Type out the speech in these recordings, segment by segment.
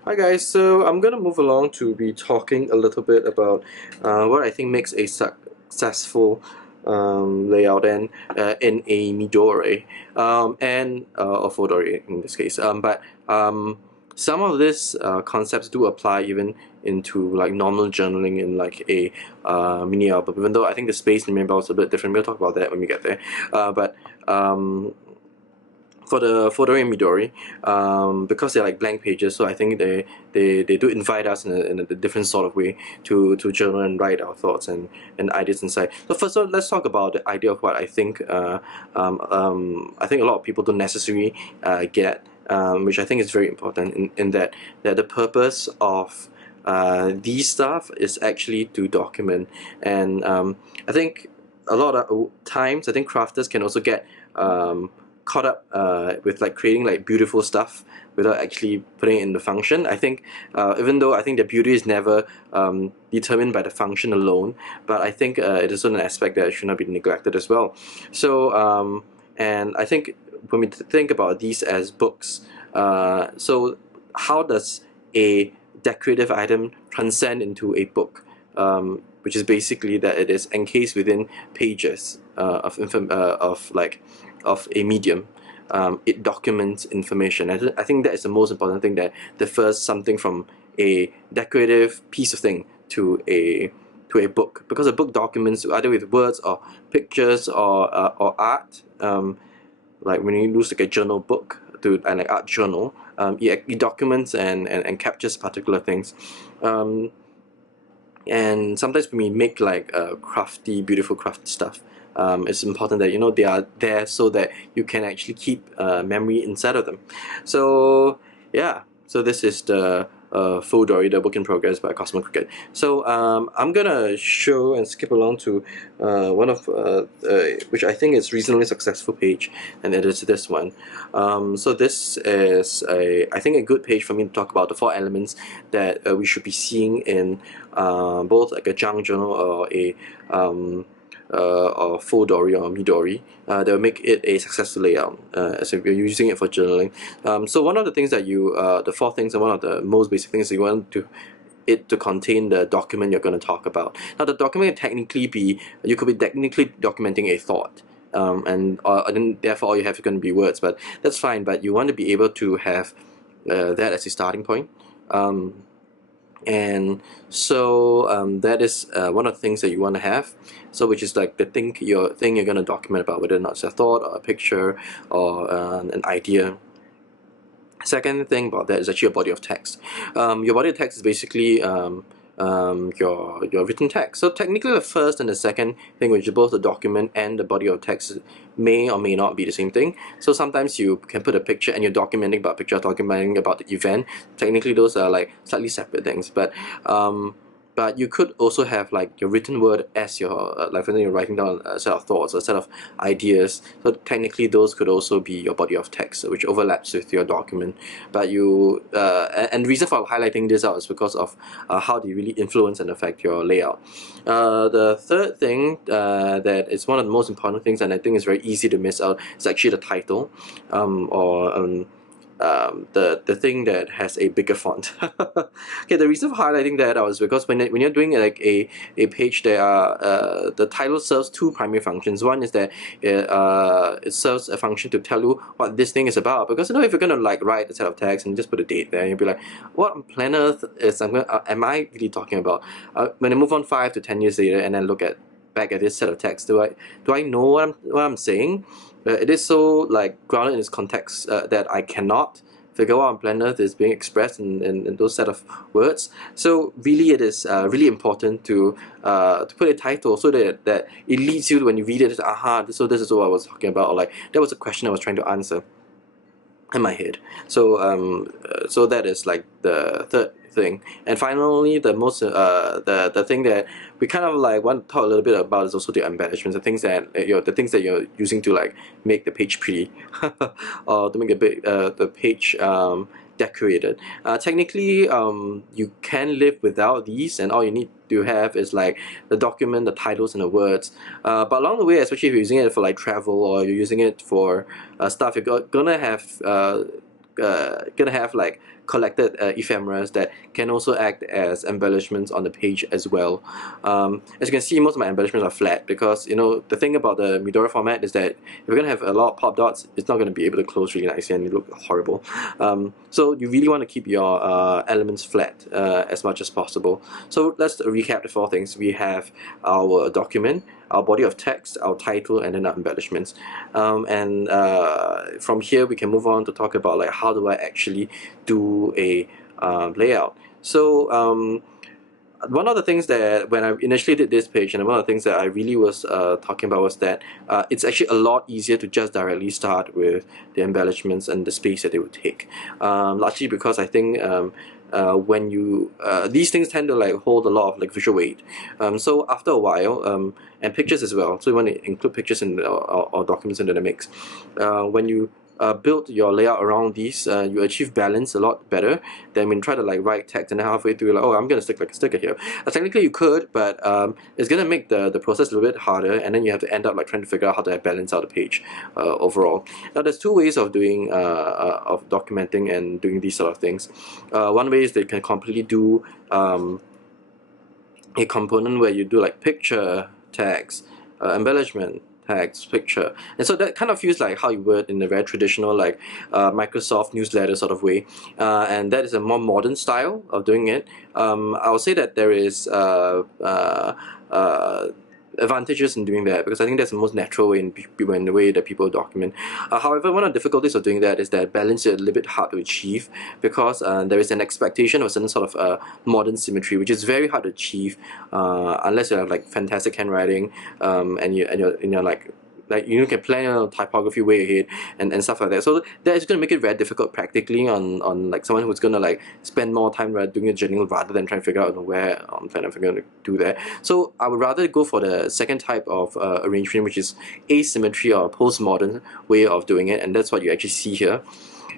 Hi guys, so I'm gonna move along to be talking a little bit about what I think makes a successful layout and in a Midori or Fodori in this case. But some of these concepts do apply even into like normal journaling in like a mini album. Even though I think the space in Embellishment is a bit different, we'll talk about that when we get there. But for the Fodori and Midori, because they're like blank pages, so I think they do invite us in a different sort of way to journal and write our thoughts and ideas inside. So first, let's talk about the idea of what I think. I think a lot of people don't necessarily get, which I think is very important in that the purpose of these stuff is actually to document, and I think a lot of times I think crafters can also get caught up with like creating like beautiful stuff without actually putting it in the function. I think even though I think the beauty is never determined by the function alone, but I think it is an aspect that should not be neglected as well. So and I think when we think about these as books, so how does a decorative item transcend into a book? Which is basically that it is encased within pages of a medium. It documents information. I think that is the most important thing, that differs something from a decorative piece of thing to a book, because a book documents either with words or pictures or art. Like when you use like a journal book to and like art journal, it documents and captures particular things. And sometimes when we make like crafty, beautiful crafty stuff, it's important that they are there so that you can actually keep memory inside of them. So yeah, so this is the Fodori, the book in progress by Cosmo Cricket. So I'm gonna show and skip along to one of which I think is reasonably successful page, and it is this one. So this is I think a good page for me to talk about the four elements that we should be seeing in both like a junk journal or a or Fodori or Midori that will make it a successful layout as if you're using it for journaling. So one of the things that the four things, and one of the most basic things that you want to contain the document you're going to talk about. Now the document you could be technically documenting a thought. And then therefore all you have is going to be words, but that's fine. But you want to be able to have that as a starting point. And so that is one of the things that you want to have. So which is like the thing you're going to document about, whether or not it's a thought or a picture or an idea. Second thing about that is actually your body of text. Your body of text is basically your written text. So technically the first and the second thing, which is both the document and the body of text, may or may not be the same thing. So sometimes you can put a picture and you're documenting about a picture, documenting about the event. Technically those are like slightly separate things, but you could also have like your written word as your like when you're writing down a set of thoughts or a set of ideas. So technically those could also be your body of text, which overlaps with your document. But and the reason for highlighting this out is because of how they really influence and affect your layout. The third thing that is one of the most important things, and I think is very easy to miss out, is actually the title, the thing that has a bigger font. Okay, the reason for highlighting that is because when you're doing like a page, there are the title serves two primary functions. One is that it serves a function to tell you what this thing is about, because if you're gonna like write a set of text and just put a date there, you'll be like, what on planet Earth am I really talking about? When I move on 5 to 10 years later and then look back at this set of text, do I know what I'm saying? It is so like grounded in its context that I cannot figure out what on planet Earth is being expressed in those set of words. So really it is really important to put a title so that it leads you, when you read it, aha, so this is what I was talking about, or like that was a question I was trying to answer in my head. So that is like the third thing. And finally, the thing that we kind of like want to talk a little bit about is also the embellishments, the things that you're using to like make the page pretty or to make the page decorated. Technically, you can live without these, and all you need to have is like the document, the titles, and the words. But along the way, especially if you're using it for like travel, or you're using it for stuff, you're gonna have like collected ephemeras that can also act as embellishments on the page as well. As you can see, most of my embellishments are flat because, you know, the thing about the Midori format is that if you're going to have a lot of pop dots, it's not going to be able to close really nicely and it look horrible. So you really want to keep your elements flat as much as possible. So let's recap the 4 things. We have our document, our body of text, our title, and then our embellishments. And from here we can move on to talk about like how do I actually do a layout. So one of the things that when I initially did this page, and one of the things that I really was talking about was that it's actually a lot easier to just directly start with the embellishments and the space that they would take. Largely because I think when you these things tend to like hold a lot of like visual weight. So after a while, and pictures as well. So you want to include pictures in or documents into the mix. When you build your layout around these, you achieve balance a lot better than when you try to like write text and then halfway through like, oh, I'm gonna stick like a sticker here. Technically you could, but it's gonna make the process a little bit harder, and then you have to end up like trying to figure out how to balance out the page overall. Now there's 2 ways of doing of documenting and doing these sort of things. One way is that you can completely do a component where you do like picture, text, embellishment, text, picture, and so that kind of feels like how you would in a very traditional like Microsoft newsletter sort of way, and that is a more modern style of doing it. I would say that there is advantages in doing that because I think that's the most natural way in the way that people document. However, one of the difficulties of doing that is that balance is a little bit hard to achieve because there is an expectation of a certain sort of modern symmetry, which is very hard to achieve unless you have like fantastic handwriting and you're like you can plan your typography way ahead and stuff like that. So that is going to make it very difficult practically on like someone who's going to like spend more time doing a journal rather than trying to figure out where I'm going to do that. So I would rather go for the second type of arrangement, which is asymmetry or postmodern way of doing it, and that's what you actually see here.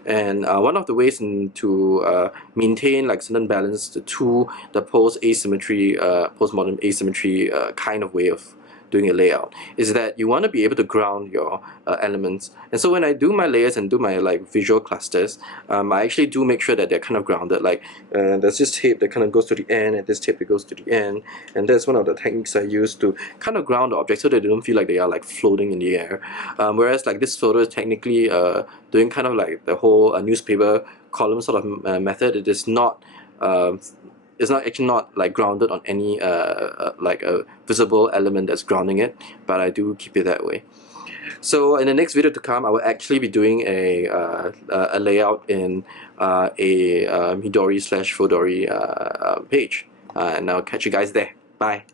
And one of the ways to maintain like certain balance to the postmodern asymmetry kind of way of doing a layout is that you want to be able to ground your elements. And so when I do my layers and do my like visual clusters, I actually do make sure that they're kind of grounded. Like there's this tape that kind of goes to the end, and this tape that goes to the end, and that's one of the techniques I use to kind of ground the object so that they don't feel like they are like floating in the air. Whereas like this photo is technically doing kind of like the whole newspaper column sort of method. It is not it's not actually not like grounded on any like a visible element that's grounding it, but I do keep it that way. So in the next video to come, I will actually be doing a layout in a Midori /Fodori page, and I'll catch you guys there. Bye.